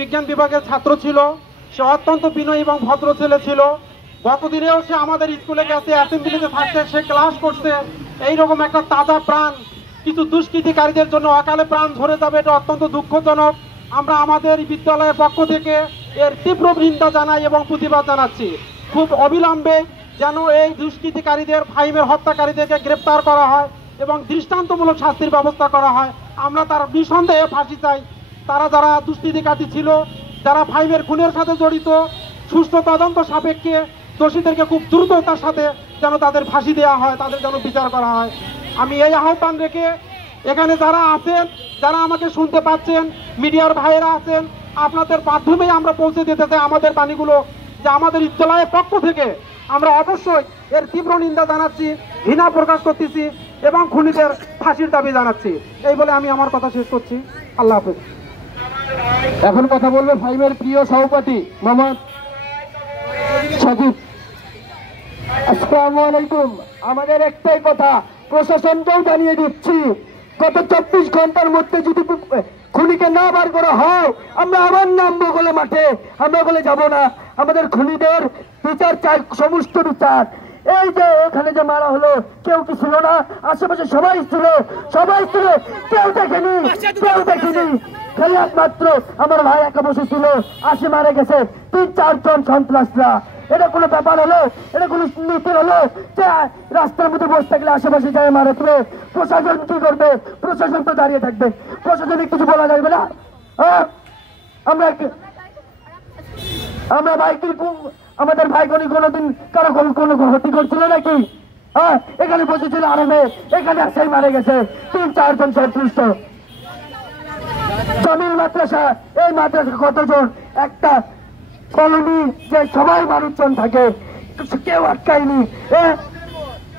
বিজ্ঞান বিভাগের ছাত্র ছিল। সে অত্যন্ত বিনয়ী এবং ভদ্র ছেলে ছিল। গতদিনেও সে আমাদের স্কুলে গেছে, অ্যাসেম্বলিতে থাকছে, সে ক্লাস করছে। এইরকম একটা তাজা প্রাণ কিছু দুষ্কৃতিকারীদের জন্য অকালে প্রাণ ঝরে যাবে, এটা অত্যন্ত দুঃখজনক। আমরা আমাদের বিদ্যালয়ের পক্ষ থেকে এর তীব্র নিন্দা জানাই এবং প্রতিবাদ জানাচ্ছি। খুব অবিলম্বে যেন এই দুষ্কৃতিকারীদের, ফাহিমের হত্যাকারীদেরকে গ্রেপ্তার করা হয় এবং দৃষ্টান্তমূলক শাস্তির ব্যবস্থা করা হয়। আমরা তার নিঃসন্দেহে ফাঁসি চাই। তারা যারা দুষ্কৃতিকারী ছিল, যারা ফাহিমের খুনের সাথে জড়িত, সুষ্ঠু তদন্ত সাপেক্ষে দোষীদেরকে খুব দ্রুততার সাথে যেন তাদের ফাঁসি দেওয়া হয়, তাদের যেন বিচার করা হয়। আমি এই আহ্বান রেখে এখানে যারা আছেন, যারা আমাকে শুনতে পাচ্ছেন, মিডিয়ার ভাইয়েরা আছেন, আপনাদের মাধ্যমেই আমরা পৌঁছে দিতে চাই আমাদের বাণীগুলো, যে আমাদের বিদ্যালয়ের পক্ষ থেকে আমরা অবশ্যই এর তীব্র নিন্দা জানাচ্ছি, ঘৃণা প্রকাশ করতেছি এবং খুনিদের ফাঁসির দাবি জানাচ্ছি। এই বলে আমি আমার কথা শেষ করছি। আল্লাহ হাফেজ। এখন কথা বলবে ফাহিমের প্রিয় সহপাঠী মোহাম্মদ সাকিব। আসসালামু আলাইকুম। আমাদের একটাই কথা, প্রশাসনকেও জানিয়ে দিচ্ছি, গত 24 ঘন্টার মধ্যে যদি খুনিকে না বার করা হয়, আমরা আবার নামবো বলে মাঠে, আমরা বলে যাব না। আমাদের খুনিদের বিচার চাই, সমস্ত বিচার। এই যে এখানে যে মারা হলো, কেউ কি ছিল না? আশেপাশে সবাই ছিল, কেউ দেখেনি, খালি একমাত্র আমার ভাই একা বসে ছিল, আসে মারা গেছে 3-4 জন সন্ত্রাসরা। এটা কোনো ব্যাপার হলো? এটা কোনো নীতি হলো যে রাস্তার মধ্যে বসে থাকলে আশেপাশে যায় মারা তুলে? প্রশাসন কি করবে? প্রশাসন তো দাঁড়িয়ে থাকবে, প্রশাসনিক কিছু বলা যাবে না? আমরা ভাই কি আমাদের ভাই কোনোদিন কারো কোনো ক্ষতি করছিল নাকি? এখানে বসেছিল আরামে, এখানে আসেই মারা গেছে 3-4 জন সন্ত্রাস। জামিল মাদ্রাসা, এই মাদ্রাসা কতজন? একটা কলোনি যে সবাই মানুষজন থাকে, কেউ আটকায়নি।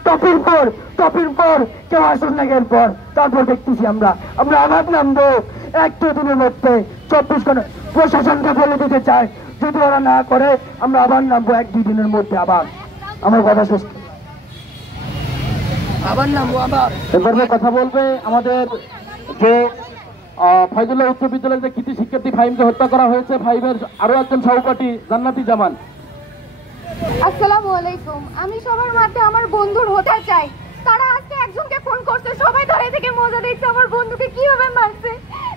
টপির পর কেউ আসুন না, এরপর তারপর দেখতেছি আমরা আবার নামবো 1-2 দিনের মধ্যে। 24 ঘন্টা প্রশাসনকে বলে দিতে চাই, যদি ওরা না করে আমরা আবার নামবো 1-2 দিনের মধ্যে। আবার আমার কথা শেষ, আবার নামবো। এরপরে কথা বলবে আমাদের যে ফয়জুল্লাহ উচ্চ বিদ্যালয়ের যে কৃতি শিক্ষার্থী ফাহিমকে হত্যা করা হয়েছে, ফাহিমের আরো একজন সহপাঠী জান্নাতি জামান। আসসালামু আলাইকুম। আমি সবার মধ্যে আমার বন্ধুর হতে চাই। তারা আজকে একজনকে ফোন করছে, সবাই দাঁড়িয়ে থেকে মজা দেখছে আমার বন্ধুকে কিভাবে মারছে।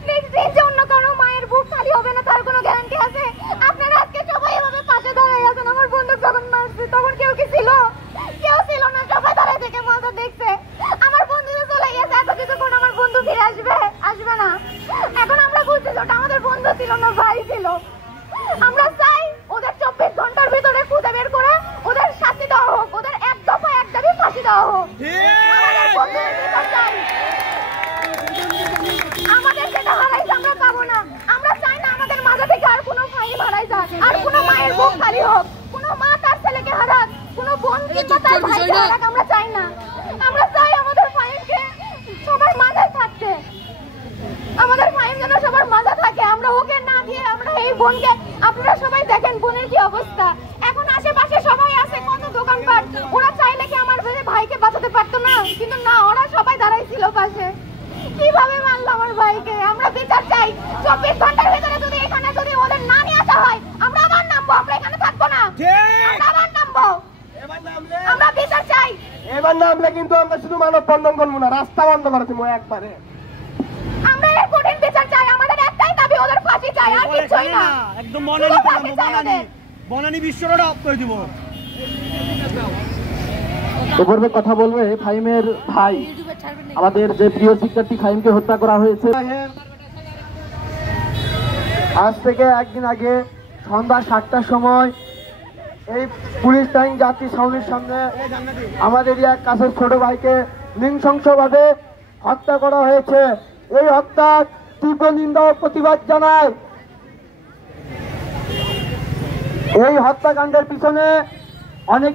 নেক্সট দিন যে অন্য কারো মায়ের বুক খালি হবে না তার কোনো গ্যারান্টি আছে? আপনারা আজকে সবাই এভাবে পাশে দাঁড়িয়ে আছেন। আমার বন্ধু যখন মারছে তখন কেউ কি ছিল? কেউ ছিল না, সবাই দাঁড়িয়ে থেকে মজা দেখছে। আমার বন্ধু যে চলে গেছে, এত কিছু কোন আমার বন্ধু ফিরে আসবে না। এখন আমরা বুঝছি ওটা আমাদের বন্ধু ছিল না, ভাই ছিল। আমরা চাই ওদের 24 ঘন্টার ভিতরে খুঁজে বের করে ওদের শাস্তি দেওয়া হোক, ওদের এক দফা এক দাবি ফাঁসি দেওয়া হোক। আমাদের যেটা হারাইছে আমরা পাবো না। আমরা চাই না আমাদের মাঝে থেকে আর কোনো ফাহিম হারাই যাক, আর কোনো মায়ের বুক খালি হোক, কোনো মা তার ছেলেকে হারাক, কোনো বোন কিংবা তার ভাইকে হারাক। আমরা চাই না। আমরা চাই আমাদের ফাহিমকে সবার মাঝে থাকতে, আমাদের ফাহিম যেন সবার মাঝে থাকে। আমরা ওকে না দিয়ে আমরা এই বোনকে, আপনারা সবাই দেখেন বোনের কি অবস্থা। এখন আশেপাশে সবাই আছে, কত দোকানপাট, ওরা চাইলে কি আমার ভাইকে বাঁচাতে পারতো না? কিন্তু না, ওরা সবাই দাঁড়াইছিল পাশে। কিভাবে মারলো আমার ভাইকে? আমরা বিচার চাই। 24 ঘন্টার ভিতরে যদি এখানে যদি ওদের না নিয়ে আসা হয়, আমরা আবার নামবো, আমরা এখানে থাকবো না, আমরা আবার নামবো। আমরা বিচার চাই। এবার নামলে কিন্তু আমরা শুধু মানব বন্ধন করবো না, রাস্তা বন্ধ করে দেবো একবারে। আমরা এর কঠিন বিচার চাই। আমাদের একটাই দাবি, ওদের ফাঁসি চাই, আর কিছুই না। একদম বনানী বিশ্বরোড অফ করে দিব। এরপরে কথা বলবে ফাহিমের ভাই, আমাদের যে প্রিয় শিক্ষার্থী ফাহিমকে হত্যা করা হয়েছে। আজ থেকে একদিন আগে সন্ধ্যা 7টার সময় এই পুলিশ লাইন যাত্রী ছাউনির সামনে আমাদের এক কাছের ছোট ভাইকে নৃশংসভাবে হত্যা করা হয়েছে। এই হত্যার তীব্র নিন্দা ও প্রতিবাদ জানায়। এই হত্যাকাণ্ডের পিছনে অনেকে